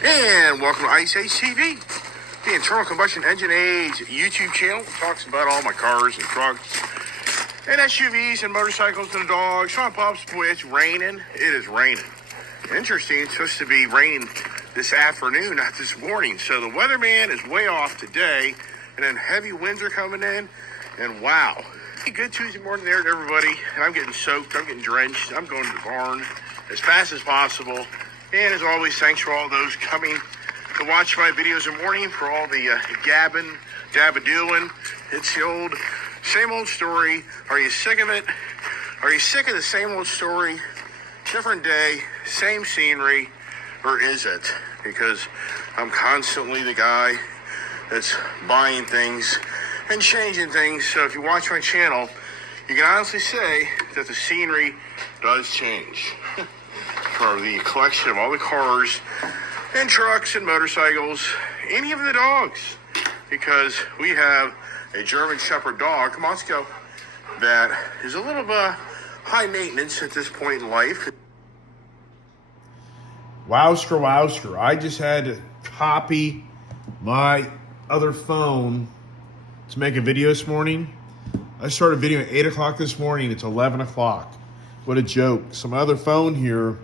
And welcome to Ice Age TV, the Internal Combustion Engine Age YouTube channel. Talks about all my cars and trucks and SUVs and motorcycles and dogs. Sean Pops, boy, it's raining. It is raining. Interesting, it's supposed to be raining this afternoon, not this morning. So the weatherman is way off today, and then heavy winds are coming in, and wow. Good Tuesday morning there to everybody, and I'm getting soaked, I'm getting drenched. I'm going to the barn as fast as possible. And as always, thanks for all those coming to watch my videos in the morning, for all the gabbing, dabba-doing. It's the same old story. Are you sick of it? Are you sick of the same old story? Different day, same scenery, or is it? Because I'm constantly the guy that's buying things and changing things. So if you watch my channel, you can honestly say that the scenery does change. For the collection of all the cars and trucks and motorcycles, and even the dogs, because we have a German Shepherd dog, come on, let's go, that is a little high maintenance at this point in life. Wowsker. I just had to copy my other phone to make a video this morning. I started a video at 8 o'clock this morning. It's 11 o'clock. What a joke. So my other phone here,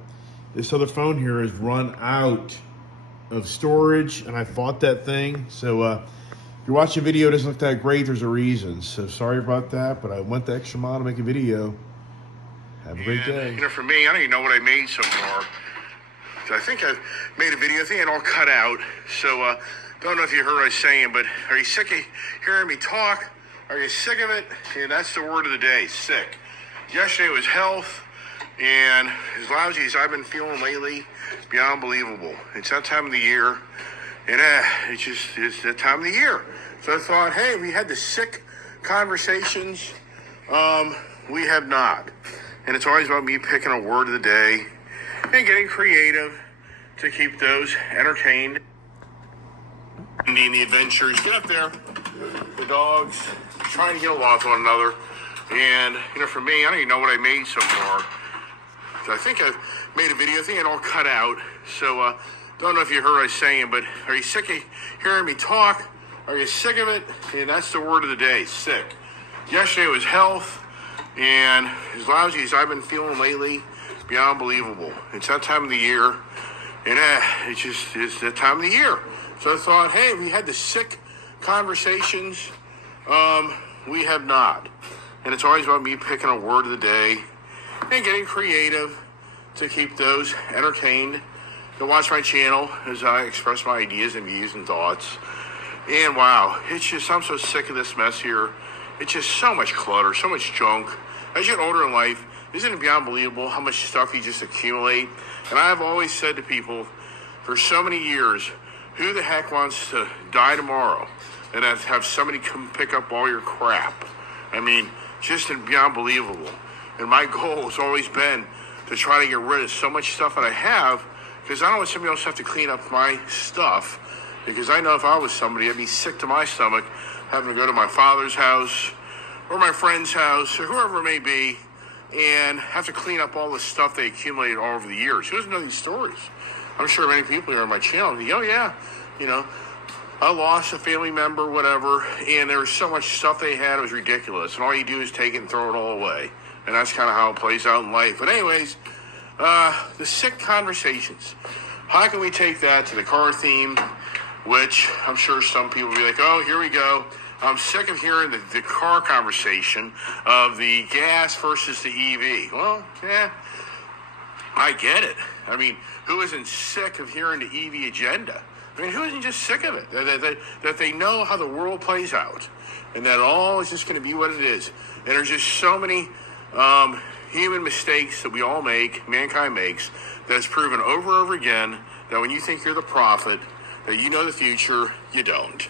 this other phone here has run out of storage, and I bought that thing. So if you're watching a video, it doesn't look that great, there's a reason. So sorry about that, but I went the extra mile to make a video. Have a great day. You know, for me, I don't even know what I made so far. So I think I've made a video. I think it all cut out. So don't know if you heard what I was saying, but are you sick of hearing me talk? Are you sick of it? And that's the word of the day, sick. Yesterday was health. And as lousy as I've been feeling lately, it's beyond believable. It's that time of the year, and it's that time of the year. So I thought, hey, we had the sick conversations. We have not. And it's always about me picking a word of the day and getting creative to keep those entertained. And the adventures, get up there, the dogs, trying to get along with one another. And, you know, for me, I don't even know what I made so far. So I think I've made a video. I think it all cut out. So don't know if you heard what I was saying, but are you sick of hearing me talk? Are you sick of it? And that's the word of the day, sick. Yesterday was health, and as lousy as I've been feeling lately, beyond believable. It's that time of the year, and it's that time of the year. So I thought, hey, we had the sick conversations. We have not. And it's always about me picking a word of the day and getting creative to keep those entertained. To watch my channel as I express my ideas and views and thoughts. And wow, it's just, I'm so sick of this mess here. It's just so much clutter, so much junk. As you get older in life, isn't it beyond believable how much stuff you just accumulate? And I've always said to people for so many years, who the heck wants to die tomorrow and have somebody come pick up all your crap? I mean, just beyond believable. And my goal has always been to try to get rid of so much stuff that I have, because I don't want somebody else to have to clean up my stuff, because I know if I was somebody, I'd be sick to my stomach having to go to my father's house or my friend's house or whoever it may be and have to clean up all the stuff they accumulated all over the years. Who doesn't know these stories? I'm sure many people here on my channel, oh yeah, you know, I lost a family member, whatever, and there was so much stuff they had, it was ridiculous. And all you do is take it and throw it all away. And that's kind of how it plays out in life. But anyways, the sick conversations. How can we take that to the car theme, which I'm sure some people will be like, oh, here we go. I'm sick of hearing the car conversation of the gas versus the EV. Well, yeah, I get it. I mean, who isn't sick of hearing the EV agenda? I mean, who isn't just sick of it? That they know how the world plays out and that all is just going to be what it is. And there's just so many human mistakes that we all make, mankind makes, that's proven over and over again that when you think you're the prophet, that you know the future, you don't.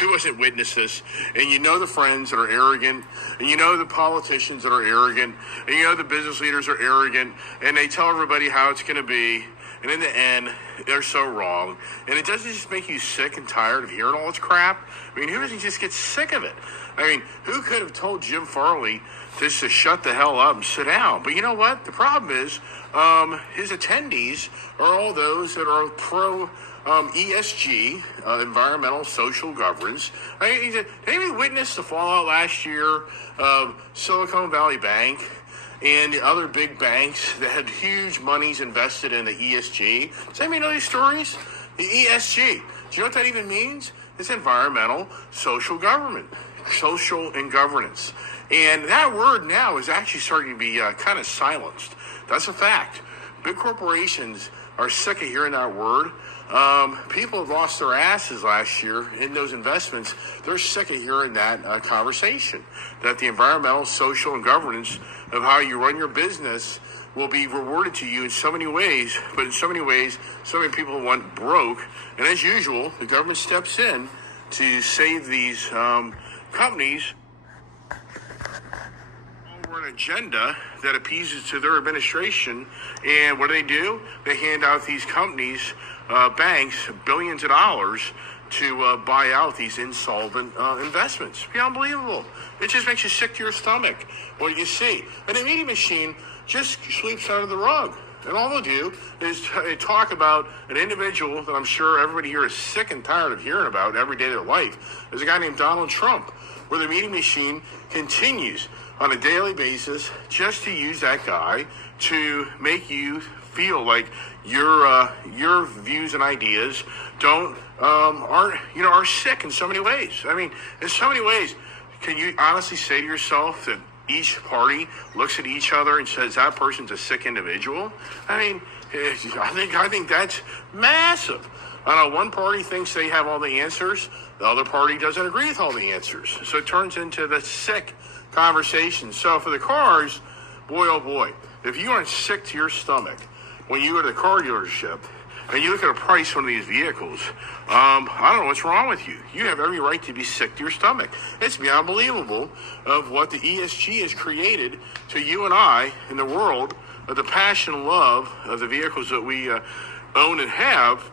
Who hasn't witnessed this? And you know the friends that are arrogant, and you know the politicians that are arrogant, and you know the business leaders are arrogant, and they tell everybody how it's going to be, and in the end, they're so wrong. And it doesn't just make you sick and tired of hearing all this crap. I mean, who doesn't just get sick of it? I mean, who could have told Jim Farley just to shut the hell up and sit down? But you know what? The problem is his attendees are all those that are pro ESG, environmental social governance. Did anybody witness the fallout last year of Silicon Valley Bank and the other big banks that had huge monies invested in the ESG? Does anybody know these stories? The ESG. Do you know what that even means? It's environmental social government, social and governance. And that word now is actually starting to be kind of silenced. That's a fact. Big corporations are sick of hearing that word. People have lost their asses last year in those investments. They're sick of hearing that conversation, that the environmental, social, and governance of how you run your business will be rewarded to you in so many ways, but in so many ways, so many people went broke. And as usual, the government steps in to save these companies over an agenda that appeases to their administration. And what do? They hand out these companies, banks, billions of dollars to buy out these insolvent investments. It's unbelievable. It just makes you sick to your stomach. What do you see? An meeting machine just sweeps under the rug. And all they'll do is talk about an individual that I'm sure everybody here is sick and tired of hearing about every day of their life. There's a guy named Donald Trump, where the meeting machine continues on a daily basis just to use that guy to make you feel like your views and ideas are sick in so many ways. I mean, in so many ways, can you honestly say to yourself that each party looks at each other and says that person's a sick individual? I mean, I think that's massive. I know one party thinks they have all the answers. The other party doesn't agree with all the answers. So it turns into the sick conversation. So for the cars, boy, oh boy, if you aren't sick to your stomach when you go to the car dealership and you look at a price of one of these vehicles, I don't know what's wrong with you. You have every right to be sick to your stomach. It's beyond unbelievable of what the ESG has created to you and I in the world of the passion and love of the vehicles that we own and have,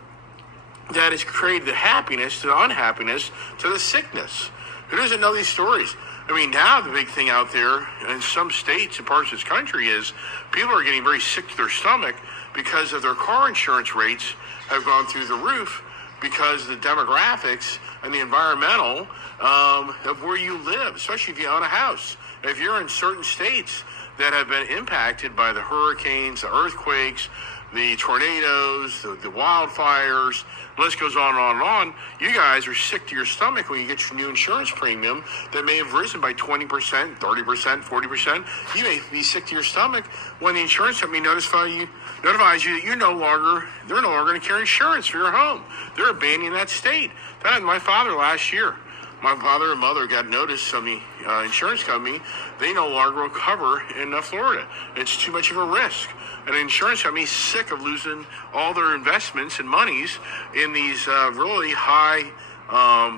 that has created the happiness to the unhappiness to the sickness. Who doesn't know these stories? I mean, now the big thing out there in some states and parts of this country is people are getting very sick to their stomach because of their car insurance rates have gone through the roof because the demographics and the environmental of where you live, especially if you own a house. If you're in certain states that have been impacted by the hurricanes, the earthquakes, the tornadoes, the wildfires, the list goes on and on and on. You guys are sick to your stomach when you get your new insurance premium that may have risen by 20%, 30%, 40%. You may be sick to your stomach when the insurance company notifies you that they're no longer going to carry insurance for your home. They're abandoning that state. That happened to my father last year. My father and mother got notice from the insurance company. They no longer will cover in Florida. It's too much of a risk. And the insurance company is sick of losing all their investments and monies in these really high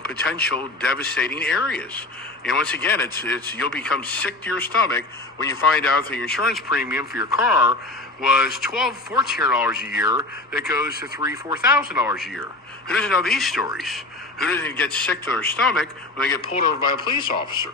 potential devastating areas. And once again, it's you'll become sick to your stomach when you find out that your insurance premium for your car was $1,200, $1,400 a year that goes to $3,000, $4,000 a year. Who doesn't know these stories? Who doesn't get sick to their stomach when they get pulled over by a police officer?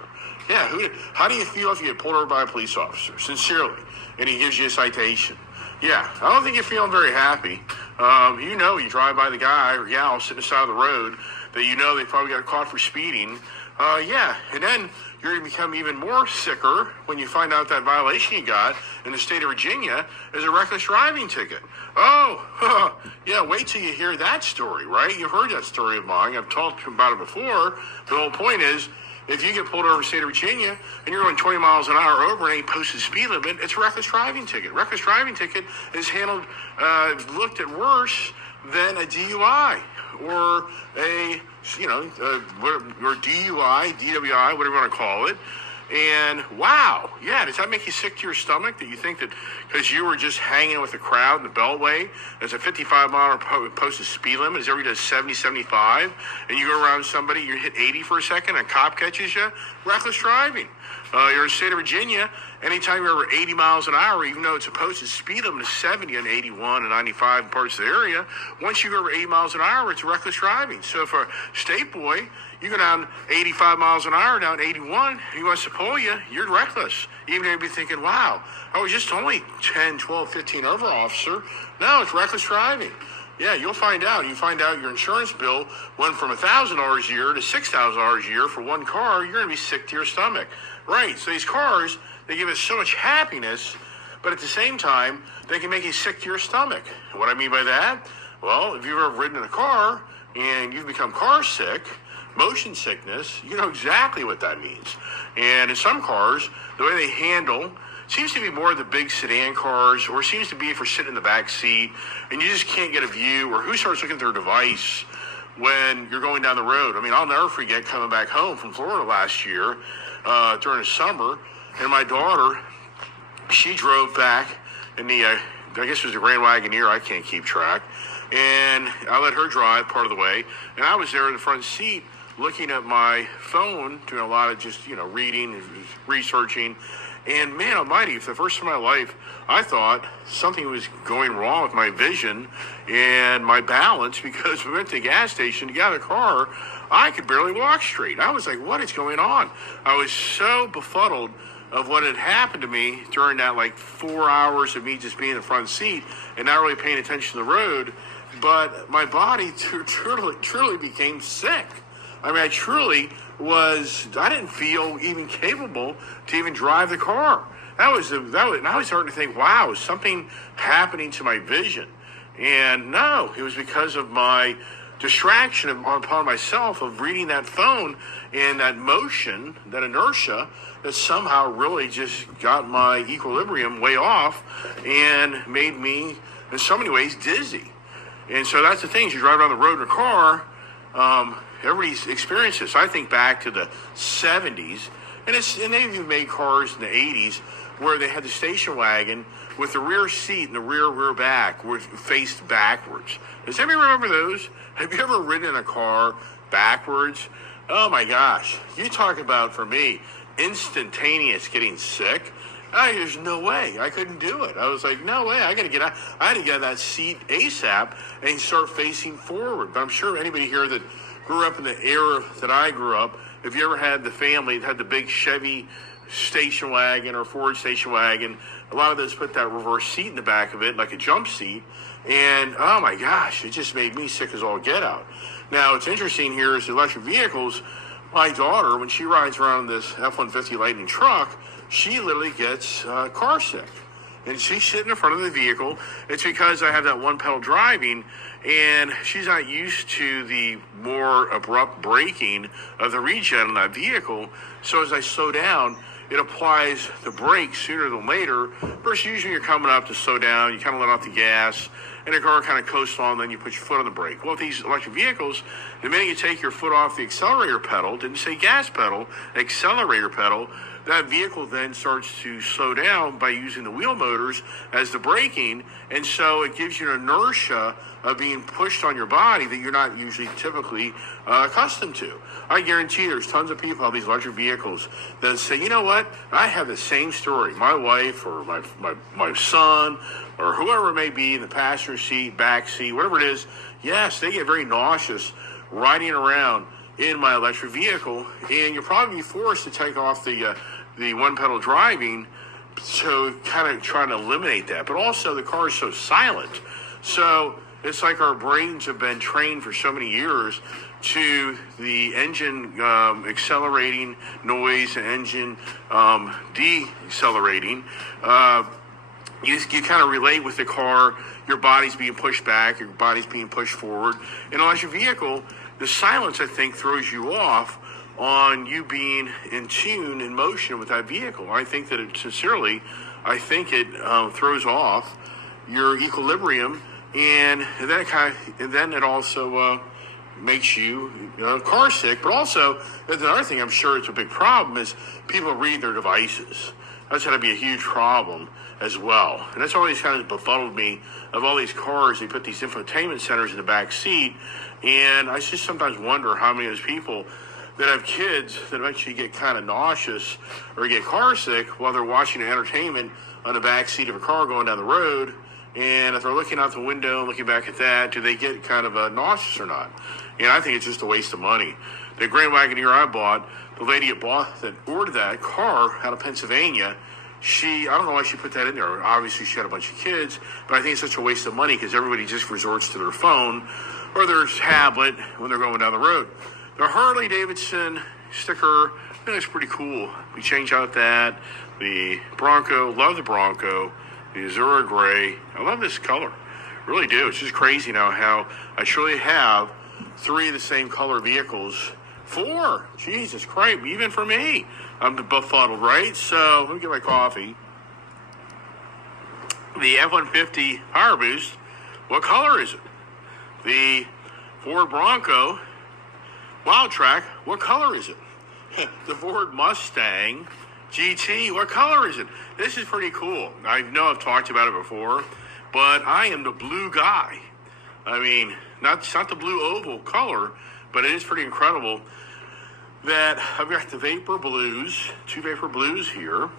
Yeah, how do you feel if you get pulled over by a police officer, sincerely, and he gives you a citation? Yeah, I don't think you're feeling very happy. You drive by the guy or gal sitting on the side of the road that you know they probably got caught for speeding. And then you're going to become even more sicker when you find out that violation you got in the state of Virginia is a reckless driving ticket. Oh, yeah, wait till you hear that story, right? You've heard that story of mine. I've talked about it before. The whole point is, if you get pulled over in the state of Virginia and you're going 20 miles an hour over and ain't posted speed limit, it's a reckless driving ticket. Reckless driving ticket is looked at worse than a DUI or or DUI, DWI, whatever you want to call it. And wow, yeah, does that make you sick to your stomach that you think that because you were just hanging with the crowd in the Beltway, there's a 55-mile posted speed limit, as everybody does 70, 75, and you go around somebody, you hit 80 for a second, and a cop catches you? Reckless driving. You're in the state of Virginia. Anytime you're over 80 miles an hour, even though it's supposed to speed limit is 70 on 81 and 95 in parts of the area, once you go over 80 miles an hour, it's reckless driving. So for a state boy, you go down 85 miles an hour, down 81, he wants to pull you, you're reckless. Even though you'd be thinking, wow, I was just only 10, 12, 15 over, officer. No, it's reckless driving. Yeah, you'll find out. You find out your insurance bill went from $1,000 a year to $6,000 a year for one car, you're going to be sick to your stomach. Right, so these cars, they give us so much happiness, but at the same time, they can make you sick to your stomach. What I mean by that? Well, if you've ever ridden in a car and you've become car sick, motion sickness, you know exactly what that means. And in some cars, the way they handle seems to be more of the big sedan cars, or seems to be if you're sitting in the back seat and you just can't get a view, or who starts looking at their device when you're going down the road. I mean, I'll never forget coming back home from Florida last year during the summer, and my daughter, she drove back in the, I guess it was the Grand Wagoneer, I can't keep track, and I let her drive part of the way, and I was there in the front seat looking at my phone, doing a lot of just, reading and researching. And man almighty, for the first time in my life, I thought something was going wrong with my vision and my balance, because we went to the gas station to get out of the car. I could barely walk straight. I was like, what is going on? I was so befuddled of what had happened to me during that 4 hours of me just being in the front seat and not really paying attention to the road. But my body truly became sick. I mean, I didn't feel even capable to even drive the car. And I was starting to think, wow, is something happening to my vision? And no, it was because of my distraction upon myself of reading that phone and that motion, that inertia, that somehow really just got my equilibrium way off and made me, in so many ways, dizzy. And so that's the thing, as you drive down the road in a car, everybody's experienced this. I think back to the 70s, and they've even made cars in the 80s where they had the station wagon with the rear seat and the rear back were faced backwards. Does anybody remember those? Have you ever ridden in a car backwards? Oh my gosh. You talk about, for me, instantaneous getting sick. There's no way. I couldn't do it. I was like, no way. I got to get out. I had to get out of that seat ASAP and start facing forward. But I'm sure anybody here that grew up in the era that I grew up, if you ever had the family that had the big Chevy station wagon or Ford station wagon, a lot of those put that reverse seat in the back of it, like a jump seat. And oh my gosh, it just made me sick as all get out. Now, what's interesting here is electric vehicles. My daughter, when she rides around this F-150 Lightning truck, she literally gets car sick. And she's sitting in front of the vehicle. It's because I have that one pedal driving, and she's not used to the more abrupt braking of the regen on that vehicle. So as I slow down, it applies the brakes sooner than later. Versus usually you're coming up to slow down, you kind of let off the gas, and the car kind of coasts on, then you put your foot on the brake. Well, with these electric vehicles, the minute you take your foot off the accelerator pedal, didn't say gas pedal, accelerator pedal, that vehicle then starts to slow down by using the wheel motors as the braking, and so it gives you an inertia of being pushed on your body that you're not usually typically accustomed to. I guarantee there's tons of people on these electric vehicles that say, you know what, I have the same story. My wife or my son or whoever it may be in the passenger seat, back seat, whatever it is, yes, they get very nauseous riding around in my electric vehicle, and you'll probably be forced to take off the one pedal driving, so kind of trying to eliminate that. But also the car is so silent, so it's like our brains have been trained for so many years to the engine accelerating noise and engine decelerating. You kind of relate with the car. Your body's being pushed back, your body's being pushed forward. In an electric vehicle, the silence, I think, throws you off on you being in tune, in motion with that vehicle. I think that it throws off your equilibrium, and then it also makes you car sick. But also, there's another thing I'm sure it's a big problem is people read their devices. That's going to be a huge problem as well. And that's always kind of befuddled me of all these cars. They put these infotainment centers in the back seat, and I just sometimes wonder how many of those people that have kids that eventually get kind of nauseous or get car sick while they're watching entertainment on the back seat of a car going down the road. And if they're looking out the window and looking back at that, do they get kind of nauseous or not? And I think it's just a waste of money. The Grand Wagoneer I bought, the lady that ordered that car out of Pennsylvania, I don't know why she put that in there. Obviously, she had a bunch of kids, but I think it's such a waste of money because everybody just resorts to their phone or their tablet when they're going down the road. The Harley Davidson sticker, I think it's pretty cool. We change out the Bronco, love the Bronco, the Azura Gray. I love this color, really do. It's just crazy now how I truly have 3 of the same color vehicles. 4, Jesus Christ, even for me. I'm befuddled, right? So let me get my coffee. The F-150 Power Boost, what color is it? The Ford Bronco Wildtrak, what color is it? The Ford Mustang GT, what color is it? This is pretty cool. I know I've talked about it before, but I am the blue guy. I mean, it's not the blue oval color, but it is pretty incredible that I've got the Vapor Blues, 2 Vapor Blues here,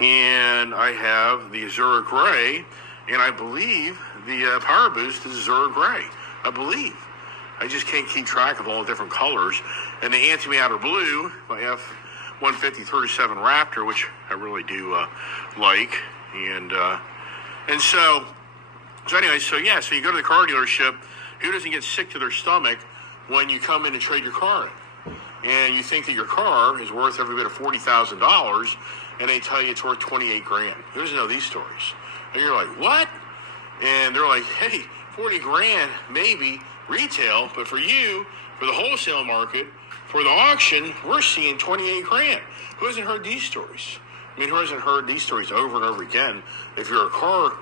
and I have the Azura Gray, and I believe the Power Boost is Azura Gray. I believe. I just can't keep track of all the different colors. And the antimatter blue, my F-150 37 Raptor, which I really do like. And so anyway, so you go to the car dealership. Who doesn't get sick to their stomach when you come in to trade your car in? And you think that your car is worth every bit of $40,000, and they tell you it's worth $28,000. Who doesn't know these stories? And you're like, what? And they're like, hey, $40,000 maybe retail, but for you, for the wholesale market, for the auction, we're seeing $28,000. Who hasn't heard these stories? I mean, who hasn't heard these stories over and over again? If you're a car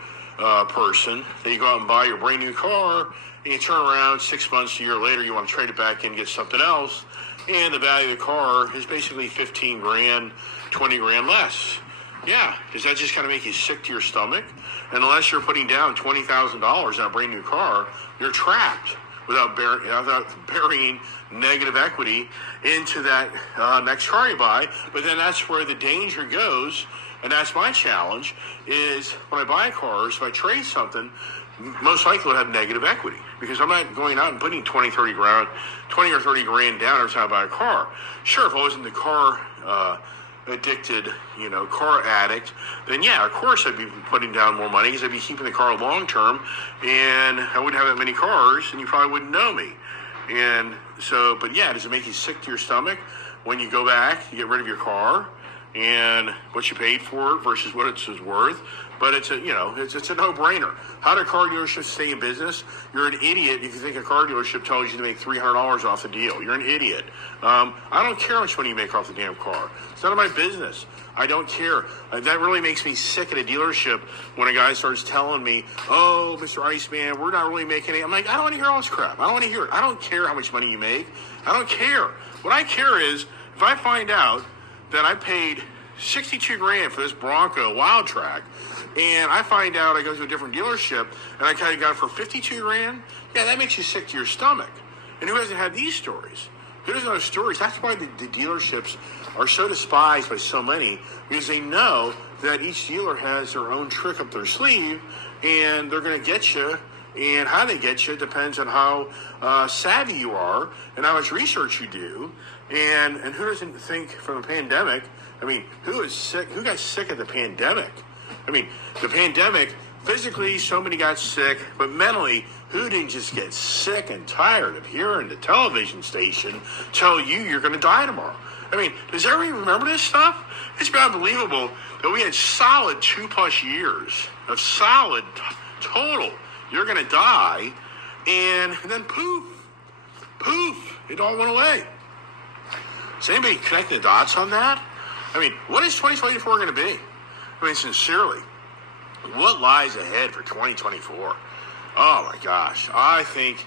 person, then you go out and buy your brand new car, and you turn around 6 months, a year later, you want to trade it back in and get something else, and the value of the car is basically $15,000, $20,000 less. Yeah, does that just kind of make you sick to your stomach? And unless you're putting down $20,000 on a brand new car, you're trapped without burying negative equity into that next car you buy. But then that's where the danger goes, and that's my challenge, is when I buy cars, if I trade something, most likely will have negative equity because I'm not going out and putting 20 or 30 grand down every time I buy a car. Sure, if I wasn't the car addicted, car addict, then yeah, of course I'd be putting down more money because I'd be keeping the car long term, and I wouldn't have that many cars, and you probably wouldn't know me. And so, but yeah, does it make you sick to your stomach when you go back, you get rid of your car, and what you paid for it versus what it's worth? But it's a no-brainer. How do car dealerships stay in business? You're an idiot if you think a car dealership tells you to make $300 off the deal. You're an idiot. I don't care how much money you make off the damn car. It's none of my business. I don't care. That really makes me sick at a dealership when a guy starts telling me, oh, Mr. Iceman, we're not really making it. I'm like, I don't want to hear all this crap. I don't want to hear it. I don't care how much money you make. I don't care. What I care is if I find out that I paid $62,000 for this Bronco Wildtrak, and I find out I go to a different dealership and I kind of got it for $52,000. Yeah, that makes you sick to your stomach. And who hasn't had these stories? Who doesn't know stories? That's why the dealerships are so despised by so many, because they know that each dealer has their own trick up their sleeve, and they're going to get you. And how they get you depends on how savvy you are and how much research you do. And who doesn't think from the pandemic? I mean, who is sick? Who got sick of the pandemic? I mean, the pandemic, physically, somebody got sick, but mentally, who didn't just get sick and tired of hearing the television station tell you you're going to die tomorrow? I mean, does everybody remember this stuff? It's been unbelievable that we had solid 2+ years of solid total, you're going to die, and then poof, it all went away. Is anybody connecting the dots on that? I mean, what is 2024 going to be? I mean, sincerely, what lies ahead for 2024? Oh my gosh, I think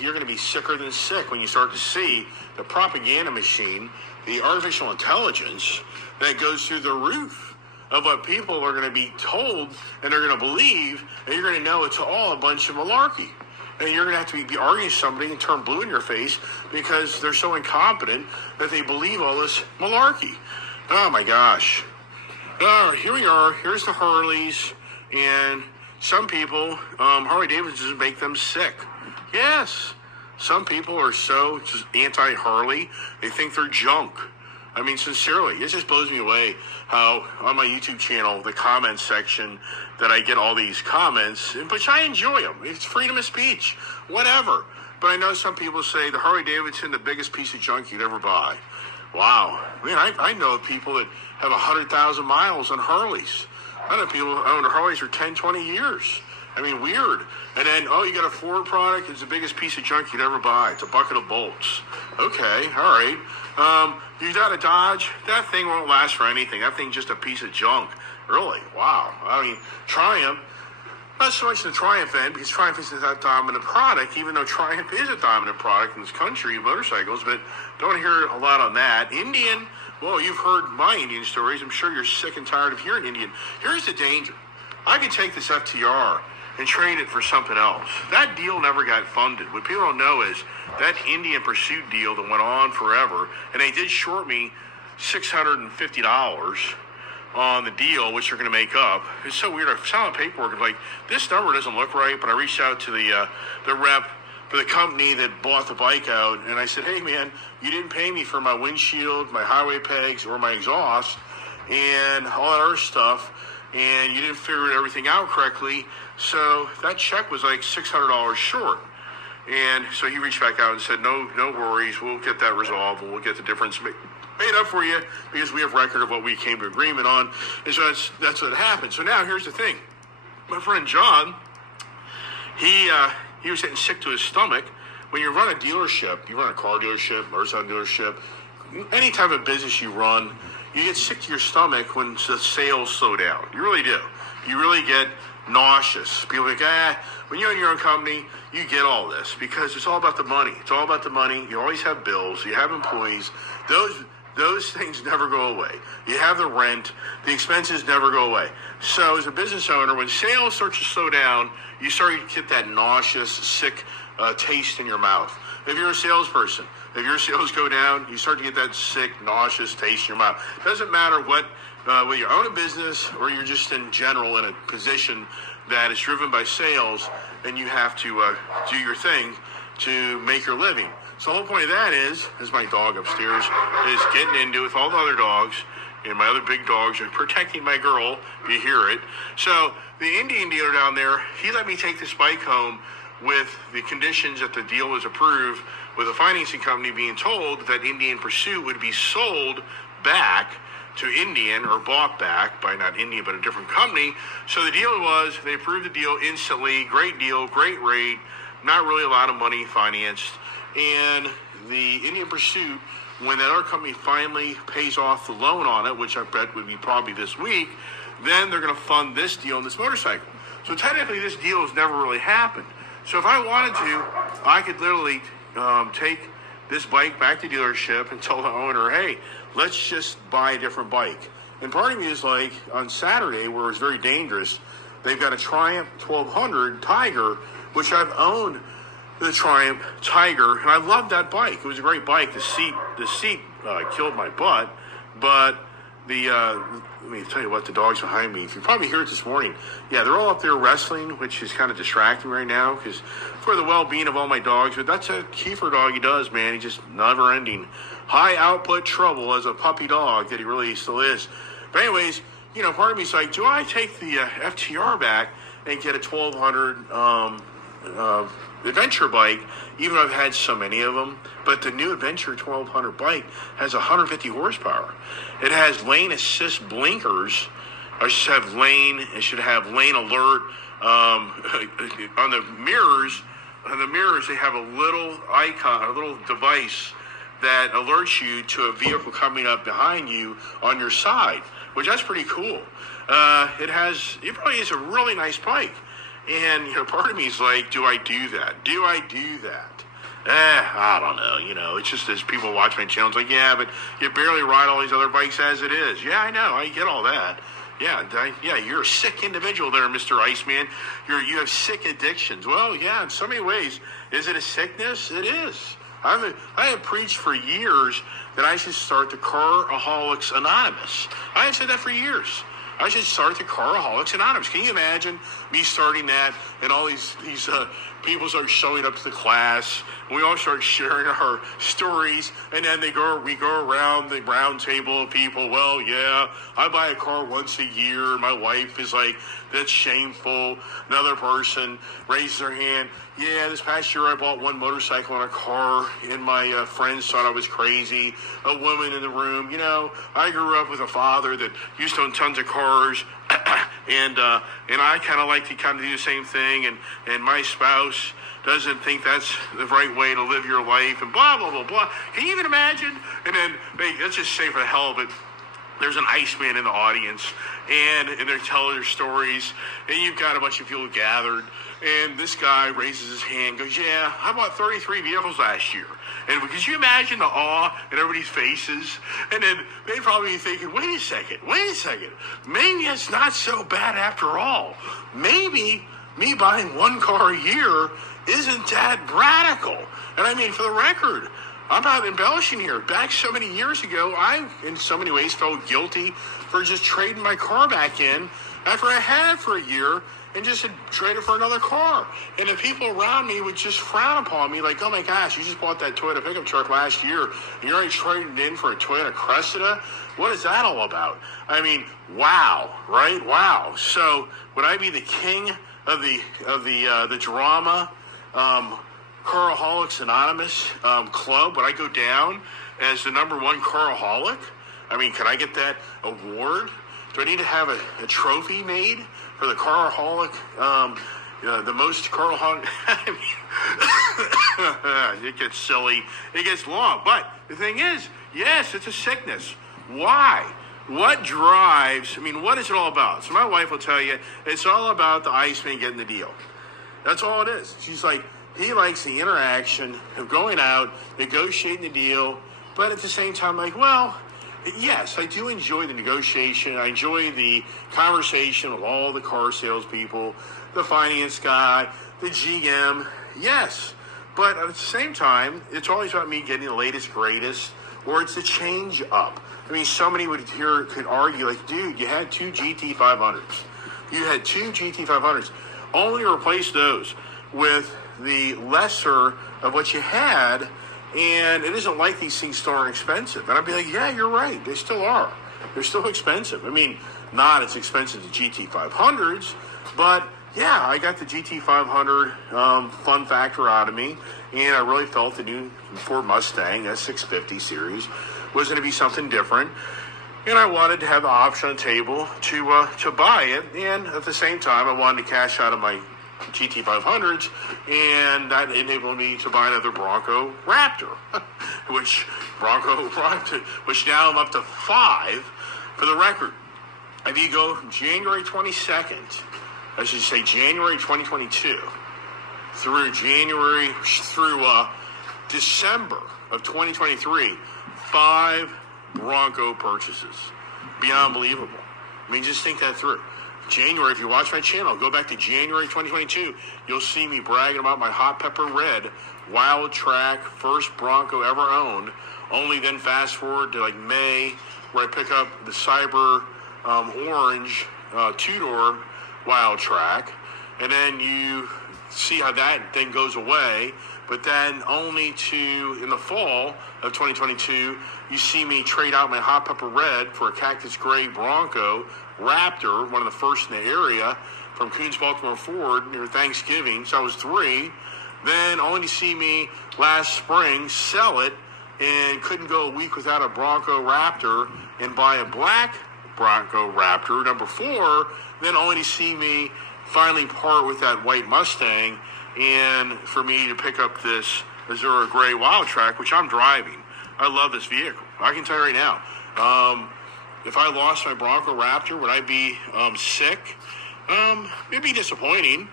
you're going to be sicker than sick when you start to see the propaganda machine, the artificial intelligence that goes through the roof of what people are going to be told and they're going to believe, and you're going to know it's all a bunch of malarkey. and you're going to have to be arguing with somebody and turn blue in your face because they're so incompetent that they believe all this malarkey. Oh my gosh. Here we are. Here's the Harleys, and some people, Harley Davidson make them sick. Yes. Some people are so just anti-Harley, they think they're junk. I mean, sincerely, it just blows me away how on my YouTube channel, the comments section, that I get all these comments, which I enjoy them. It's freedom of speech, whatever. But I know some people say the Harley Davidson, the biggest piece of junk you'd ever buy. Wow. Man, I know people that have 100,000 miles on Harleys. I know people who own Harleys for 10, 20 years. I mean, weird. And then, you got a Ford product, it's the biggest piece of junk you'd ever buy. It's a bucket of bolts. Okay, all right. You got a Dodge, that thing won't last for anything. That thing's just a piece of junk. Really? Wow. I mean, Triumph, not so much the Triumph end, because Triumph isn't that dominant product, even though Triumph is a dominant product in this country, motorcycles, but don't hear a lot on that. Indian, well, you've heard my Indian stories. I'm sure you're sick and tired of hearing Indian. Here's the danger. I could take this FTR and trade it for something else. That deal never got funded. What people don't know is that Indian Pursuit deal that went on forever, and they did short me $650 on the deal, which they're going to make up. It's so weird. I saw the paperwork. I'm like, this number doesn't look right, but I reached out to the rep for the company that bought the bike out, and I said, hey, man, you didn't pay me for my windshield, my highway pegs, or my exhaust, and all that other stuff, and you didn't figure everything out correctly. So that check was like $600 short. And so he reached back out and said, no worries. We'll get that resolved, and we'll get the difference made up for you because we have record of what we came to agreement on. And so that's what happened. So now here's the thing. My friend John, he was getting sick to his stomach. When you run a dealership, you run a car dealership, motorcycle dealership, any type of business you run, you get sick to your stomach when the sales slow down. You really do. You really get nauseous. People are like, when you own your own company, you get all this because it's all about the money. It's all about the money. You always have bills. You have employees. Those things never go away. You have the rent. The expenses never go away. So as a business owner, when sales start to slow down, you start to get that nauseous, sick taste in your mouth. If you're a salesperson, if your sales go down, you start to get that sick, nauseous taste in your mouth. Doesn't matter whether you own a business or you're just in general in a position that is driven by sales and you have to do your thing to make your living. So the whole point of that is my dog upstairs is getting into it with all the other dogs, and my other big dogs are protecting my girl. You hear it. So the Indian dealer down there, he let me take this bike home with the conditions that the deal was approved, with the financing company being told that Indian Pursuit would be sold back to Indian or bought back by not Indian but a different company. So the deal was they approved the deal instantly. Great deal, great rate, not really a lot of money financed. And the Indian Pursuit, when that other company finally pays off the loan on it, which I bet would be probably this week, then they're going to fund this deal on this motorcycle. So technically this deal has never really happened. So if I wanted to, I could literally take this bike back to dealership and tell the owner, hey, let's just buy a different bike. And part of me is like, on Saturday, where it was very dangerous, they've got a Triumph 1200 Tiger, which I've owned the Triumph Tiger, and I loved that bike. It was a great bike. The seat killed my butt, but let me tell you what, the dogs behind me, if you probably hear it this morning, yeah, they're all up there wrestling, which is kind of distracting right now because for the well-being of all my dogs, but that's a Kiefer dog he does, man. He just never-ending high output trouble as a puppy dog that he really still is. But anyways, part of me is like, do I take the FTR back and get a 1200 adventure bike, even though I've had so many of them? But the new Adventure 1200 bike has 150 horsepower. It has lane assist blinkers. It should have lane alert. On the mirrors, they have a little icon, a little device that alerts you to a vehicle coming up behind you on your side, which that's pretty cool. It probably is a really nice bike. And, part of me is like, do I do that? I don't know. It's just as people watch my channel, it's like, yeah, but you barely ride all these other bikes as it is. Yeah, I know. I get all that. Yeah, you're a sick individual there, Mr. Iceman. You have sick addictions. Well, yeah, in so many ways. Is it a sickness? It is. I have preached for years that I should start the Caraholics Anonymous. I have said that for years. I should start the Caraholics Anonymous. Can you imagine me starting that and all these people start showing up to the class and we all start sharing our stories and then we go around the round table of people. Well, yeah, I buy a car once a year. My wife is like, that's shameful. Another person raises their hand. Yeah, this past year I bought one motorcycle and a car, and my friends thought I was crazy. A woman in the room, I grew up with a father that used to own tons of cars, and I kind of like to kind of do the same thing, and my spouse doesn't think that's the right way to live your life, and blah, blah, blah, blah. Can you even imagine? And then, let's just say for the hell of it, there's an Iceman in the audience, and they're telling their stories, and you've got a bunch of people gathered, and this guy raises his hand, goes, yeah, I bought 33 vehicles last year. And could you imagine the awe in everybody's faces? And then they'd probably be thinking, wait a second, maybe it's not so bad after all. Maybe me buying one car a year isn't that radical. And I mean, for the record, I'm not embellishing here. Back so many years ago, I, in so many ways, felt guilty for just trading my car back in after I had it for a year and just had traded for another car. And the people around me would just frown upon me like, oh my gosh, you just bought that Toyota pickup truck last year and you're already trading in for a Toyota Cressida? What is that all about? I mean, wow, right? Wow. So would I be the king of the drama, Caraholics Anonymous club? Would I go down as the number one caraholic? I mean, could I get that award? Do I need to have a trophy made for the caraholic, the most caraholic? It gets silly. It gets long. But the thing is, yes, it's a sickness. Why? What drives, what is it all about? So my wife will tell you, it's all about the Iceman getting the deal. That's all it is. She's like, he likes the interaction of going out, negotiating the deal, but at the same time, like, well, yes, I do enjoy the negotiation. I enjoy the conversation with all the car salespeople, the finance guy, the GM. Yes, but at the same time, it's always about me getting the latest, greatest, or it's a change up. So many could argue, like, dude, you had two GT500s. You had two GT500s. Only replace those with the lesser of what you had, and it isn't like these things still aren't expensive. And I'd be like, yeah, you're right. They still are. They're still expensive. Not as expensive as GT500s, but yeah, I got the GT500 fun factor out of me, and I really felt the new Ford Mustang S650 series was going to be something different. And I wanted to have the option on the table to buy it, and at the same time, I wanted to cash out of my GT500s, and that enabled me to buy another Bronco Raptor, which now I'm up to 5 for the record. If you go from January 22nd, I should say January 2022, through December of 2023, 5 Bronco purchases. Beyond believable. Just think that through. January, if you watch my channel, go back to January 2022, you'll see me bragging about my hot pepper red wild track first Bronco ever owned. Only then fast forward to like May, where I pick up the Cyber orange two-door wild track, and then you see how that then goes away. But then only in the fall of 2022, you see me trade out my hot pepper red for a cactus gray Bronco Raptor, one of the first in the area, from Coons Baltimore Ford near Thanksgiving. So I was 3. Then only to see me last spring sell it and couldn't go a week without a Bronco Raptor and buy a black Bronco Raptor, number 4. Then only to see me finally part with that white Mustang and for me to pick up this Azura Gray Wild Track, which I'm driving. I love this vehicle. I can tell you right now, if I lost my Bronco Raptor, would I be sick? It'd be disappointing,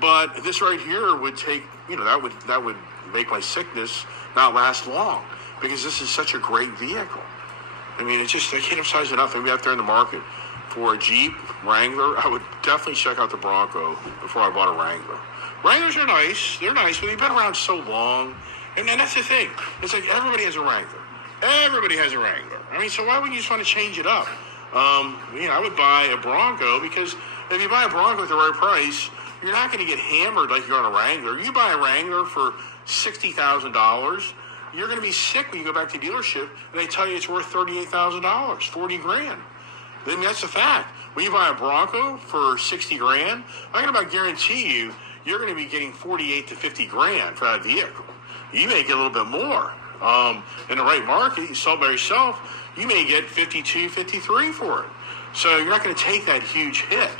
but this right here would take, that would make my sickness not last long, because this is such a great vehicle. I can't emphasize enough. Maybe out there in the market, for a Jeep Wrangler, I would definitely check out the Bronco before I bought a Wrangler. Wranglers are nice. They're nice, but they've been around so long. And that's the thing. It's like everybody has a Wrangler. Everybody has a Wrangler. I mean, so why wouldn't you just want to change it up? I would buy a Bronco because if you buy a Bronco at the right price, you're not going to get hammered like you're on a Wrangler. You buy a Wrangler for $60,000, you're going to be sick when you go back to the dealership and they tell you it's worth $38,000, 40 grand. I mean, that's a fact. When you buy a Bronco for 60 grand, I can about guarantee you, you're going to be getting 48 to 50 grand for that vehicle. You may get a little bit more. In the right market, you sell it by yourself, you may get 52, 53 for it. So you're not going to take that huge hit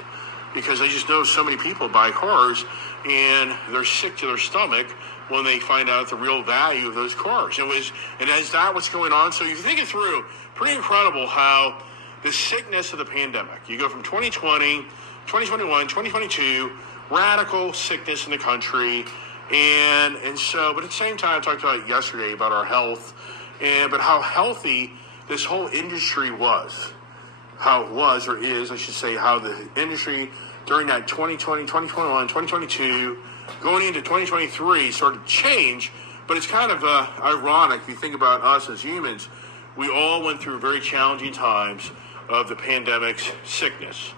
because I just know so many people buy cars and they're sick to their stomach when they find out the real value of those cars. And is that what's going on? So if you think it through, pretty incredible how the sickness of the pandemic, you go from 2020, 2021, 2022, radical sickness in the country. And so, but at the same time, I talked about yesterday about our health, but how healthy this whole industry was. How it was, or is, I should say, how the industry during that 2020, 2021, 2022, going into 2023 started to change. But it's kind of ironic if you think about us as humans. We all went through very challenging times of the pandemic's sickness,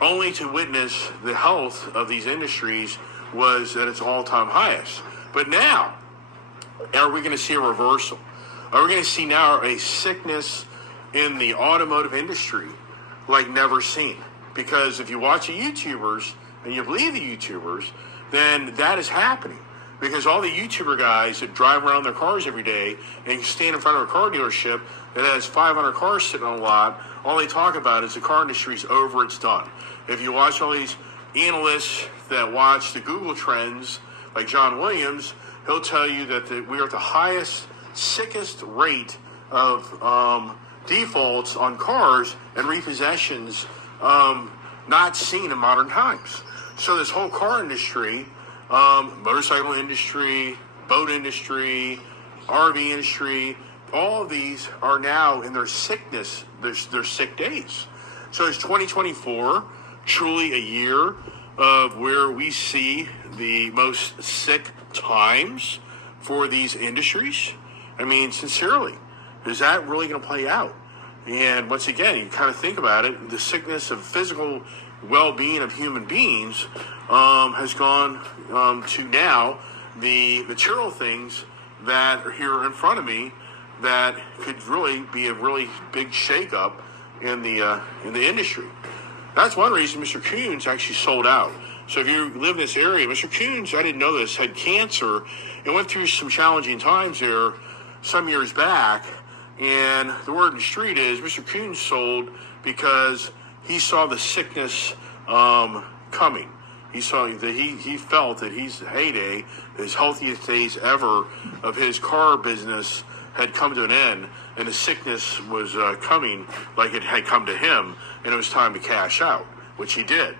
only to witness the health of these industries was at its all-time highest. But now, are we going to see a reversal? Are we going to see now a sickness in the automotive industry like never seen? Because if you watch the YouTubers and you believe the YouTubers, then that is happening. Because all the YouTuber guys that drive around their cars every day and stand in front of a car dealership that has 500 cars sitting on a lot, all they talk about is the car industry's over, it's done. If you watch all these analysts that watch the Google trends, like John Williams, he'll tell you that we are at the highest, sickest rate of defaults on cars and repossessions not seen in modern times. So this whole car industry, motorcycle industry, boat industry, RV industry, all of these are now in their sickness, their sick days. So it's 2024, truly a year of where we see the most sick times for these industries. I mean, sincerely, is that really going to play out? And once again, you kind of think about it, the sickness of physical well-being of human beings has gone to now the material things that are here in front of me that could really be a really big shakeup in the industry. That's one reason Mr. Coons actually sold out. So if you live in this area, Mr. Coons, I didn't know this, had cancer and went through some challenging times there some years back. And the word in the street is Mr. Coons sold because he saw the sickness coming. He saw that he felt that his heyday, his healthiest days ever of his car business had come to an end, and the sickness was coming like it had come to him, and it was time to cash out, which he did.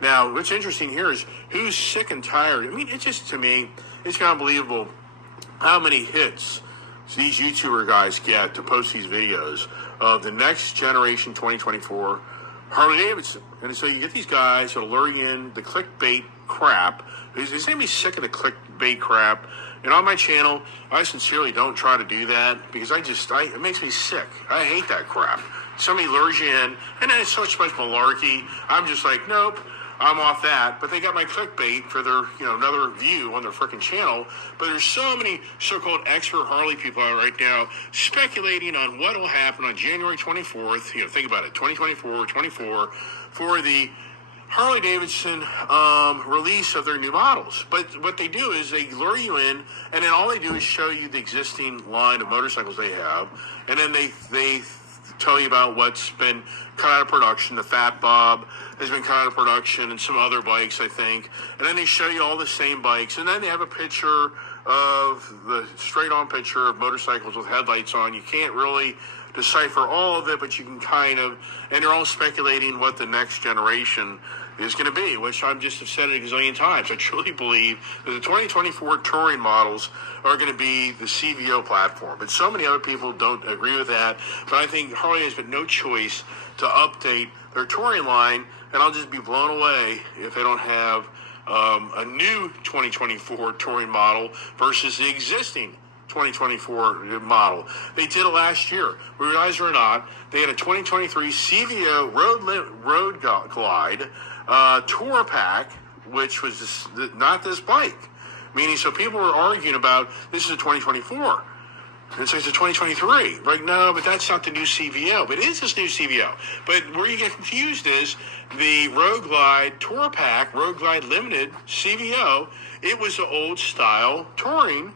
Now, what's interesting here is who's sick and tired. I mean, it's just, to me, it's unbelievable how many hits these YouTuber guys get to post these videos of the next generation 2024 Harley Davidson. And so you get these guys that lure you in the clickbait crap. He's going to be sick of the clickbait crap. And on my channel, I sincerely don't try to do that because it makes me sick. I hate that crap. Somebody lures you in, and then it's so much malarkey. I'm just like, nope, I'm off that. But they got my clickbait for their, another view on their freaking channel. But there's so many so-called expert Harley people out right now speculating on what will happen on January 24th. Think about it, 24 for the Harley Davidson release of their new models. But what they do is they lure you in, and then all they do is show you the existing line of motorcycles they have, and then they tell you about what's been cut out of production. The Fat Bob has been cut out of production, and some other bikes, I think. And then they show you all the same bikes, and then they have a picture of the straight-on picture of motorcycles with headlights on. You can't really decipher all of it, but you can kind of, and they're all speculating what the next generation is going to be, which I've just have said it a gazillion times. I truly believe that the 2024 touring models are going to be the CVO platform. But so many other people don't agree with that. But I think Harley has been no choice to update their touring line, and I'll just be blown away if they don't have a new 2024 touring model versus the existing 2024 model. They did it last year. Realize it or not, they had a 2023 CVO Road Glide Tour Pack, which was not this bike. Meaning, so people were arguing about this is a 2024. It's like it's a 2023. Right? No, but that's not the new CVO. But it is this new CVO. But where you get confused is the Road Glide Tour Pack, Road Glide Limited CVO. It was the old style touring,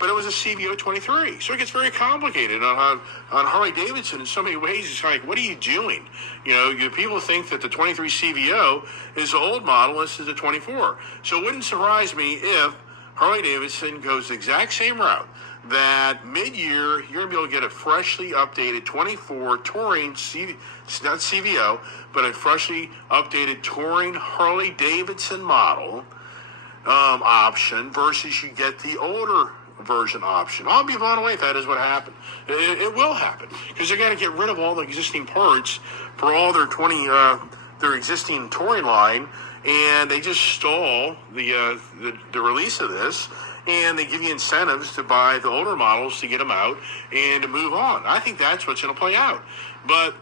but it was a CVO 23. So it gets very complicated on Harley Davidson in so many ways. It's like, what are you doing? People think that the 23 CVO is the old model. This is the 24. So it wouldn't surprise me if Harley Davidson goes the exact same route. That mid-year, you're going to be able to get a freshly updated 24 touring, not CVO, but a freshly updated touring Harley Davidson model option versus you get the older version option. I'll be blown away if that is what happened. It will happen because they're going to get rid of all the existing parts for all their their existing touring line, and they just stall the release of this. And they give you incentives to buy the older models to get them out and to move on. I think that's what's going to play out. But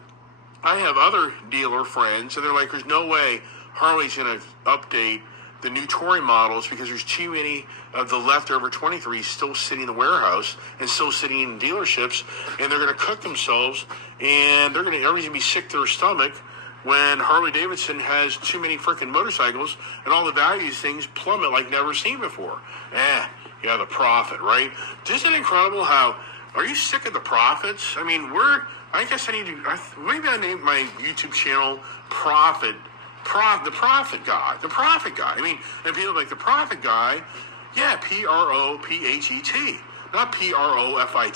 I have other dealer friends, and they're like, there's no way Harley's going to update the new touring models because there's too many of the leftover 23s still sitting in the warehouse and still sitting in dealerships, and they're going to cook themselves, and everybody's going to be sick to their stomach when Harley Davidson has too many freaking motorcycles and all the values things plummet like never seen before. The profit, right? Isn't it incredible how, are you sick of the profits? I mean, I guess I need to, maybe I named my YouTube channel The Profit Guy. I mean, and people are like, The Profit Guy, yeah, Prophet, not Profit,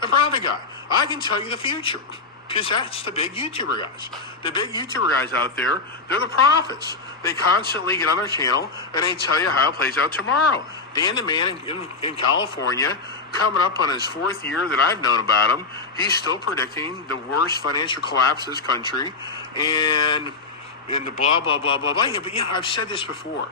The Profit Guy. I can tell you the future. Because that's the big YouTuber guys. The big YouTuber guys out there, they're the prophets. They constantly get on their channel and they tell you how it plays out tomorrow. Dan the Man in California, coming up on his 4th year that I've known about him, he's still predicting the worst financial collapse of this country and the blah, blah, blah, blah, blah. Yeah, but I've said this before.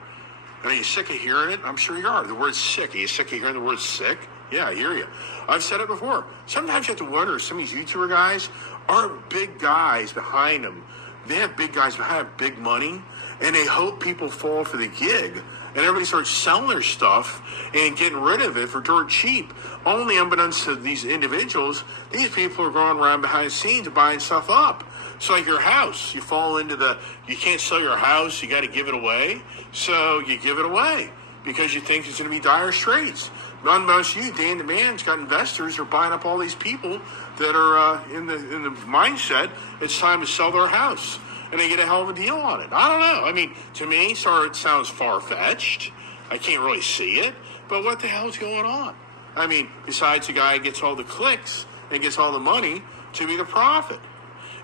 Are you sick of hearing it? I'm sure you are. The word sick. Are you sick of hearing the word sick? Yeah, I hear you. I've said it before. Sometimes you have to wonder, some of these YouTuber guys aren't big guys behind them. They have big guys behind them, big money, and they hope people fall for the gig. And everybody starts selling their stuff and getting rid of it for dirt cheap. Only unbeknownst to these individuals, these people are going around behind the scenes and buying stuff up. It's like your house. You fall into you can't sell your house, you got to give it away. So you give it away because you think it's going to be dire straits. Unbeknownst to you, Dan the Man's got investors that are buying up all these people that are in the mindset it's time to sell their house. And they get a hell of a deal on it. I don't know. I mean, to me, it sounds far-fetched. I can't really see it. But what the hell's going on? I mean, besides the guy who gets all the clicks and gets all the money to be the prophet.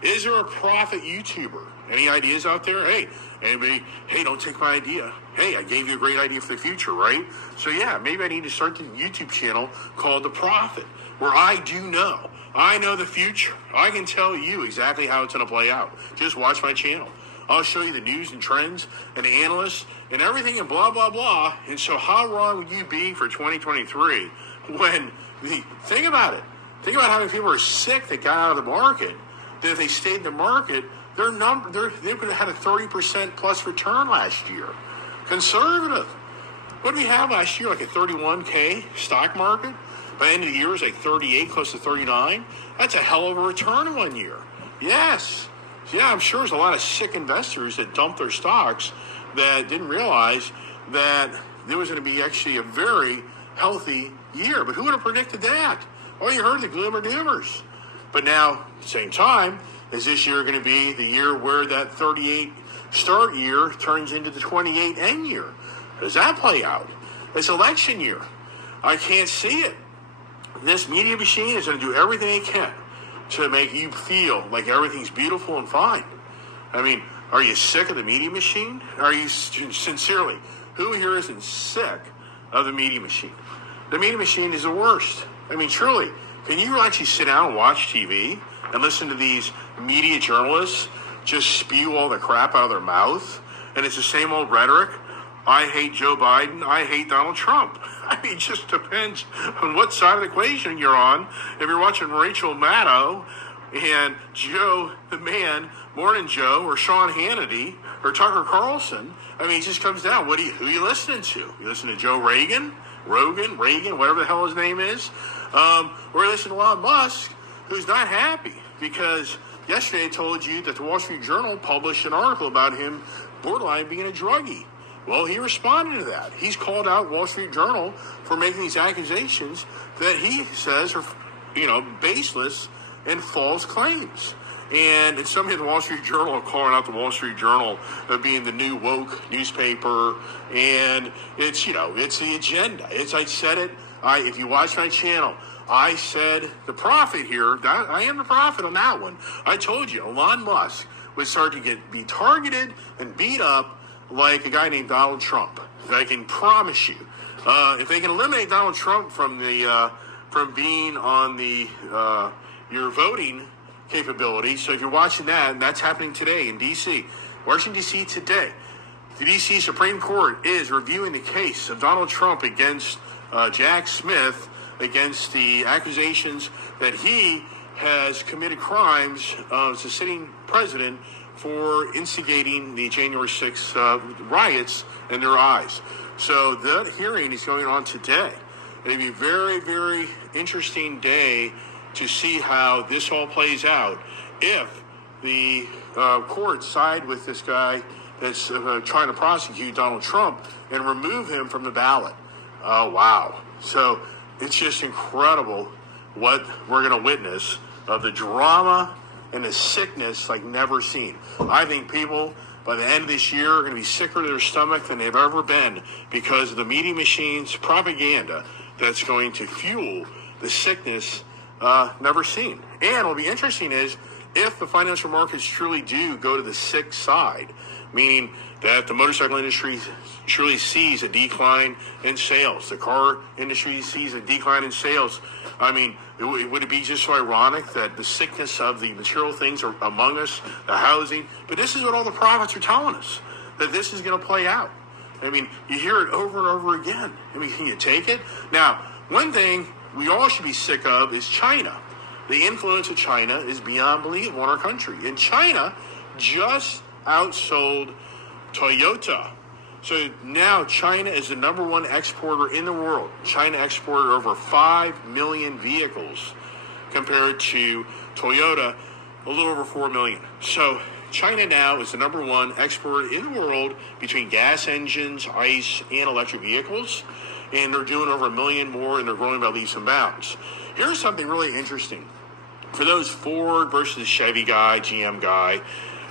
Is there a prophet YouTuber? Any ideas out there? Hey, anybody? Hey, don't take my idea. Hey, I gave you a great idea for the future, right? So yeah, maybe I need to start the YouTube channel called The Prophet, where I do know. I know the future. I can tell you exactly how it's going to play out. Just watch my channel. I'll show you the news and trends and the analysts and everything and blah, blah, blah. And so how wrong would you be for 2023 when, think about it. Think about how many people are sick that got out of the market, that if they stayed in the market, they would have had a 30% plus return last year. Conservative. What did we have last year? Like a 31K stock market? By the end of the year, it was like 38, close to 39. That's a hell of a return in 1 year. Yes. Yeah, I'm sure there's a lot of sick investors that dumped their stocks that didn't realize that there was going to be actually a very healthy year. But who would have predicted that? Well, you heard the glimmer doomers. But now, at the same time, is this year going to be the year where that 38 start year turns into the 28 end year? Does that play out? It's election year. I can't see it. This media machine is going to do everything it can to make you feel like everything's beautiful and fine. I mean, Are you sick of the media machine? Are you sincerely? Who here isn't sick of the media machine? The media machine is the worst. I mean, truly, can you actually sit down and watch TV and listen to these media journalists just spew all the crap out of their mouth? And it's the same old rhetoric. I hate Joe Biden. I hate Donald Trump. I mean, it just depends on what side of the equation you're on. If you're watching Rachel Maddow and Joe the Man, Morning Joe, or Sean Hannity, or Tucker Carlson, I mean, it just comes down. Who are you listening to? You listen to Joe Reagan, whatever the hell his name is? Or you listen to Elon Musk, who's not happy because yesterday I told you that the Wall Street Journal published an article about him borderline being a druggie. Well, he responded to that. He's called out Wall Street Journal for making these accusations that he says are, baseless and false claims. And somebody in the Wall Street Journal are calling out the Wall Street Journal of being the new woke newspaper. And it's, it's the agenda. I said it. If you watch my channel, I said the prophet here. I am the prophet on that one. I told you, Elon Musk would start to be targeted and beat up like a guy named Donald Trump. I can promise you, if they can eliminate Donald Trump from being on your voting capability. So if you're watching that, and that's happening today in D.C., Washington, D.C. today, the D.C. Supreme Court is reviewing the case of Donald Trump against Jack Smith, against the accusations that he has committed crimes as a sitting president for instigating the January 6th riots in their eyes. So that hearing is going on today. It'll be a very, very interesting day to see how this all plays out. If the courts side with this guy that's trying to prosecute Donald Trump and remove him from the ballot. Oh, wow. So it's just incredible what we're going to witness of the drama and the sickness like never seen. I think people by the end of this year are going to be sicker to their stomach than they've ever been because of the media machine's propaganda that's going to fuel the sickness never seen. And what'll be interesting is if the financial markets truly do go to the sick side, meaning that the motorcycle industry truly sees a decline in sales, the car industry sees a decline in sales. I mean, would it be just so ironic that the sickness of the material things are among us, the housing? But this is what all the prophets are telling us, that this is going to play out. I mean, you hear it over and over again. I mean, can you take it? Now, one thing we all should be sick of is China. The influence of China is beyond belief on our country. And China just outsold Toyota. So now China is the number one exporter in the world. China exported over 5 million vehicles compared to Toyota, a little over 4 million. So China now is the number one exporter in the world between gas engines, ICE, and electric vehicles. And they're doing over 1 million more, and they're growing by leaps and bounds. Here's something really interesting. For those Ford versus Chevy guy, GM guy,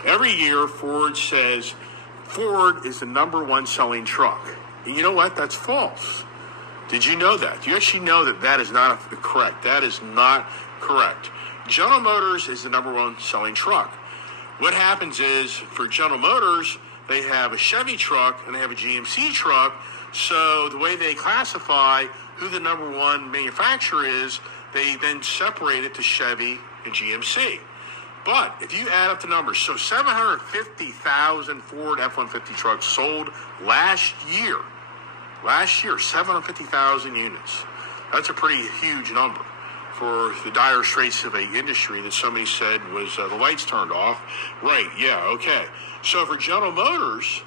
every year Ford says Ford is the number one selling truck. And you know what? That's false. Did you know that? Do you actually know that that is not correct? That is not correct. General Motors is the number one selling truck. What happens is for General Motors, they have a Chevy truck and they have a GMC truck. So the way they classify who the number one manufacturer is, they then separate it to Chevy and GMC. But if you add up the numbers, so 750,000 Ford F-150 trucks sold last year. Last year, 750,000 units. That's a pretty huge number for the dire straits of an industry that somebody said was the lights turned off. Right, yeah, okay. So for General Motors,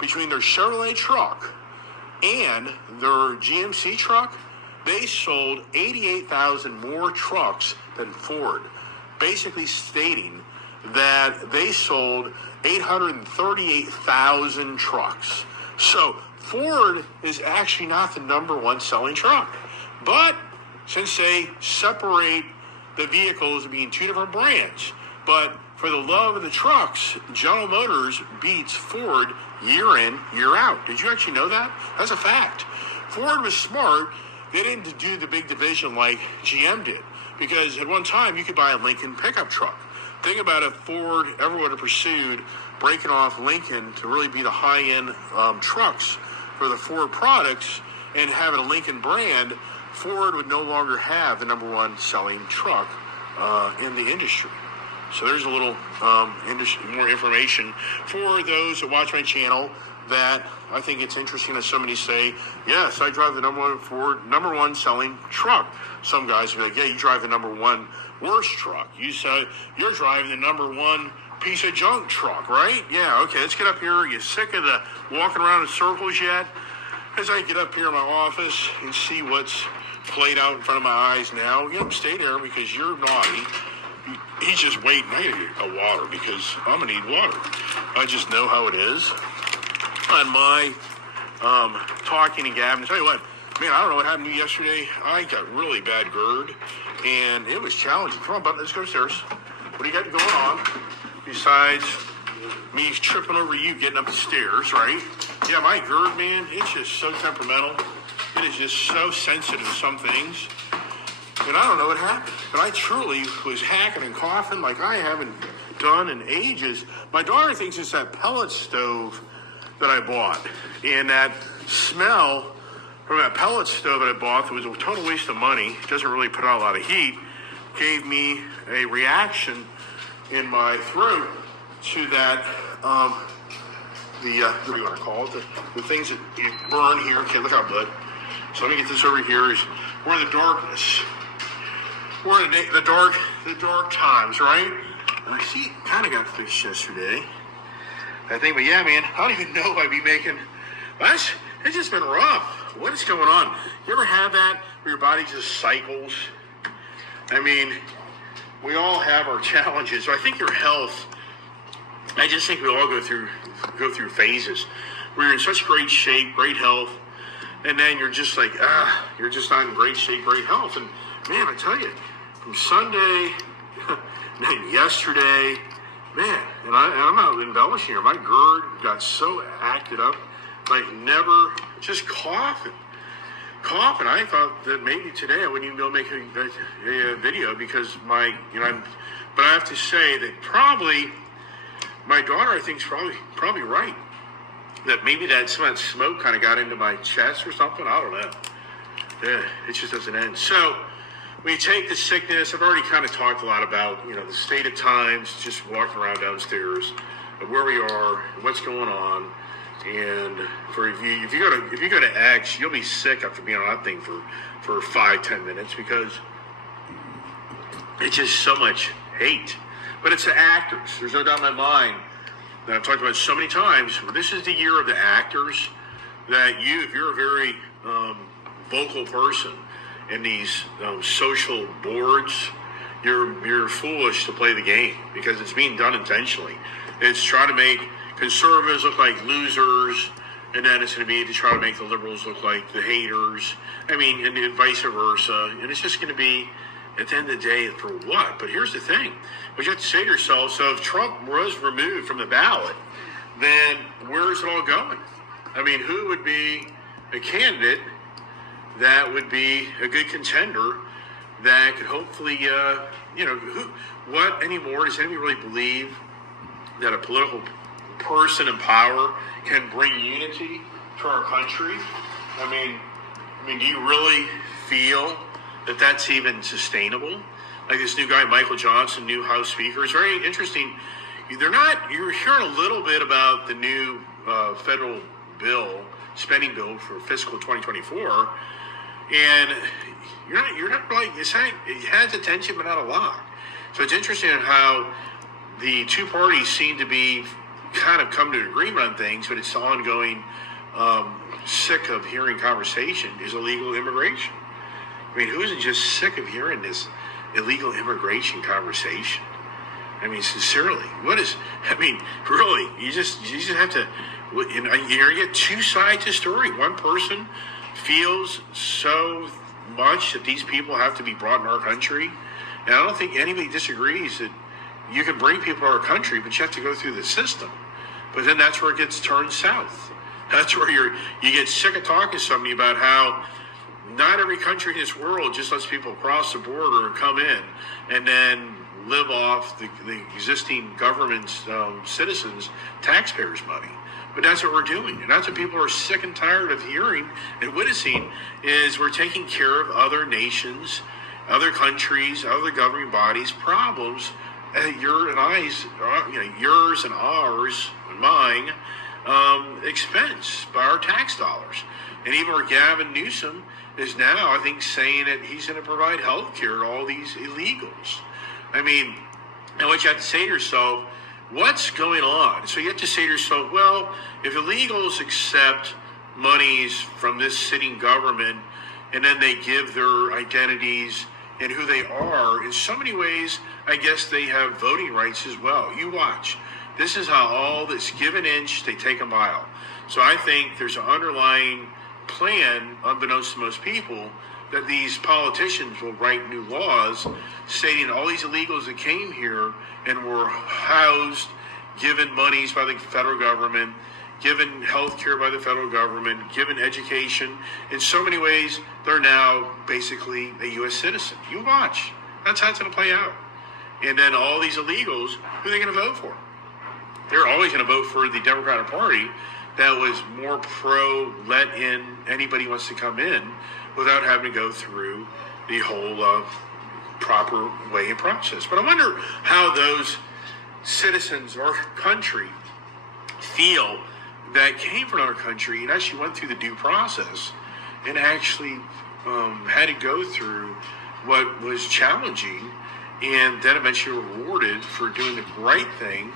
between their Chevrolet truck and their GMC truck, they sold 88,000 more trucks than Ford, basically stating that they sold 838,000 trucks. So Ford is actually not the number one selling truck. But since they separate the vehicles being two different brands, but for the love of the trucks, General Motors beats Ford year in, year out. Did you actually know that? That's a fact. Ford was smart. They didn't do the big division like GM did, because at one time you could buy a Lincoln pickup truck. Think about if Ford ever would have pursued breaking off Lincoln to really be the high-end trucks for the Ford products, and having a Lincoln brand, Ford would no longer have the number one selling truck in the industry. So there's a little more information for those that watch my channel, that I think it's interesting that somebody say, yes, I drive the number one selling truck. Some guys will be like, yeah, you drive the number one worst truck. You say you're driving the number one piece of junk truck, right? Yeah, okay, let's get up here. Are you sick of the walking around in circles yet? As I get up here in my office and see what's played out in front of my eyes now, stay there because you're naughty. He's just waiting. I gotta get a water because I'm gonna need water. I just know how it is. On my talking and gabbing, tell you what, man, I don't know what happened to me yesterday. I got really bad GERD, and it was challenging. Come on, bud, let's go upstairs. What do you got going on besides me tripping over you getting up the stairs, right? Yeah, my GERD, man, it's just so temperamental. It is just so sensitive to some things. And I don't know what happened, but I truly was hacking and coughing like I haven't done in ages. My daughter thinks it's that pellet stove that I bought. And that smell from that pellet stove that I bought, that was a total waste of money, doesn't really put out a lot of heat, gave me a reaction in my throat to that, what do you want to call it? The things that you burn here. Okay, look out, bud. So let me get this over here. We're in the darkness. We're in the dark times, right? And I see, kind of got fixed yesterday. I think, but yeah, man, I don't even know if I'd be making. It's just been rough. What is going on? You ever have that where your body just cycles? I mean, we all have our challenges. So I think your health. I just think we all go through phases where you're in such great shape, great health, and then you're just like, you're just not in great shape, great health. And man, I tell you, from Sunday, and then yesterday, man, and I'm not embellishing here. My GERD got so acted up, like never, just coughing. I thought that maybe today I wouldn't even be able to make a video because but I have to say that probably my daughter, I think, is probably right. That maybe some of that smoke kind of got into my chest or something. I don't know. Yeah, it just doesn't end. So when you take the sickness, I've already kind of talked a lot about, the state of times, just walking around downstairs, of where we are, and what's going on. And if you go to X, you'll be sick after being on that thing for 5-10 minutes because it's just so much hate. But it's the actors. There's no doubt in my mind that I've talked about so many times. This is the year of the actors. That if you're a very vocal person in these social boards, you're foolish to play the game because it's being done intentionally. It's trying to make conservatives look like losers, and then it's going to be to try to make the liberals look like the haters. I mean, and vice versa. And it's just going to be, at the end of the day, for what? But here's the thing. What you have to say to yourself, so if Trump was removed from the ballot, then where's it all going? I mean, who would be a candidate that would be a good contender that could hopefully, what anymore? Does anybody really believe that a political person in power can bring unity to our country? I mean, do you really feel that that's even sustainable? Like this new guy, Michael Johnson, new House Speaker, is very interesting. You're hearing a little bit about the new federal spending bill for fiscal 2024, and you're not like, it has attention, but not a lot. So it's interesting how the two parties seem to be kind of come to an agreement on things, but it's ongoing, sick of hearing conversation is illegal immigration. I mean, who isn't just sick of hearing this illegal immigration conversation? I mean, sincerely, really, you just have to, you get two sides to the story. One person feels so much that these people have to be brought in our country, and I don't think anybody disagrees that you can bring people to our country, but you have to go through the system. But then that's where it gets turned south. That's where you get sick of talking to somebody about how not every country in this world just lets people cross the border and come in, and then live off the existing government's citizens, taxpayers' money. But that's what we're doing, and that's what people are sick and tired of hearing and witnessing. Is we're taking care of other nations, other countries, other governing bodies' problems at your and I's, yours and ours and mine expense by our tax dollars. And even where Gavin Newsom is now, I think, saying that he's going to provide health care to all these illegals. I mean, and what you have to say to yourself, what's going on? So you have to say to yourself, well, if illegals accept monies from this sitting government and then they give their identities and who they are, in so many ways, I guess they have voting rights as well. You watch. This is how all this give an inch, they take a mile. So I think there's an underlying plan, unbeknownst to most people, that these politicians will write new laws stating all these illegals that came here and were housed, given monies by the federal government, given health care by the federal government, given education. In so many ways, they're now basically a U.S. citizen. You watch. That's how it's going to play out. And then all these illegals, who are they going to vote for? They're always going to vote for the Democratic Party that was more pro let in anybody who wants to come in without having to go through the whole proper way and process. But I wonder how those citizens or country feel that came from another country and actually went through the due process and actually had to go through what was challenging and then eventually rewarded for doing the right thing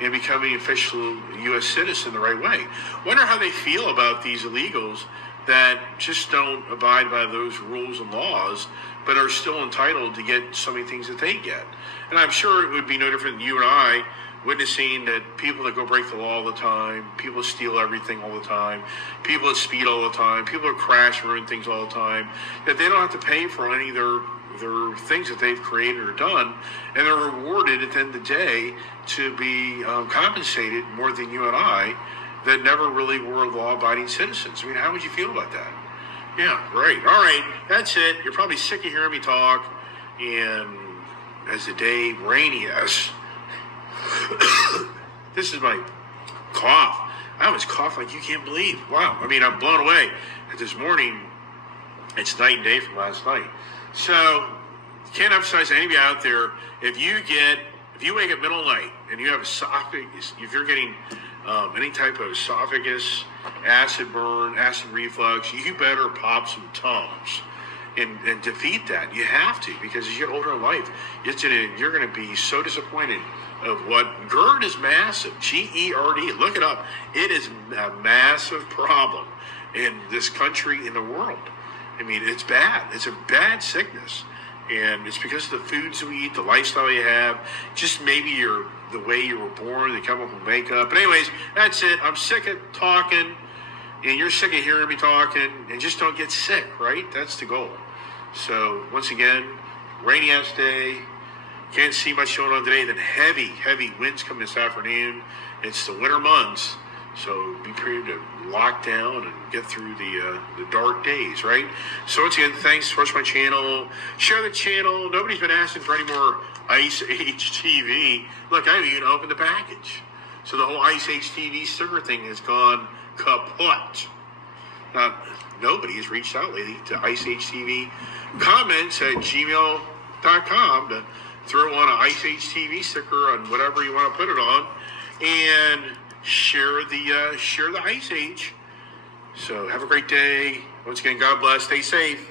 and becoming an official U.S. citizen the right way. Wonder how they feel about these illegals that just don't abide by those rules and laws, but are still entitled to get so many things that they get. And I'm sure it would be no different than you and I witnessing that people that go break the law all the time, people steal everything all the time, people that speed all the time, people that crash and ruin things all the time, that they don't have to pay for any of their things that they've created or done, and they're rewarded at the end of the day to be compensated more than you and I that never really were law-abiding citizens. I mean, how would you feel about that? Yeah, right. All right, that's it. You're probably sick of hearing me talk, and as the day rainiest, this is my cough. I always cough like you can't believe. Wow. I mean, I'm blown away. This morning, it's night and day from last night. So, can't emphasize to anybody out there, if you wake up middle of the night and you have esophagus, if you're getting any type of esophagus, acid burn, acid reflux, you better pop some Tums and defeat that. You have to, because as you get older in life, you're going to be so disappointed of what GERD is massive. GERD, look it up. It is a massive problem in this country, in the world. I mean, it's bad. It's a bad sickness. And it's because of the foods we eat, the lifestyle you have, just maybe the way you were born, the chemical makeup. But anyways, that's it. I'm sick of talking, and you're sick of hearing me talking, and just don't get sick, right? That's the goal. So, once again, rainy ass day. Can't see much going on today. Then heavy winds come this afternoon. It's the winter months. So be prepared to lock down and get through the dark days, right? So once again, thanks for watching my channel. Share the channel. Nobody's been asking for any more Ice Age TV. Look, I haven't even opened the package. So the whole Ice Age TV sticker thing has gone kaput. Now, nobody has reached out lately to Ice Age TV comments at gmail.com to throw on an Ice Age TV sticker on whatever you want to put it on. And share the Ice Age. So have a great day. Once again, God bless. Stay safe.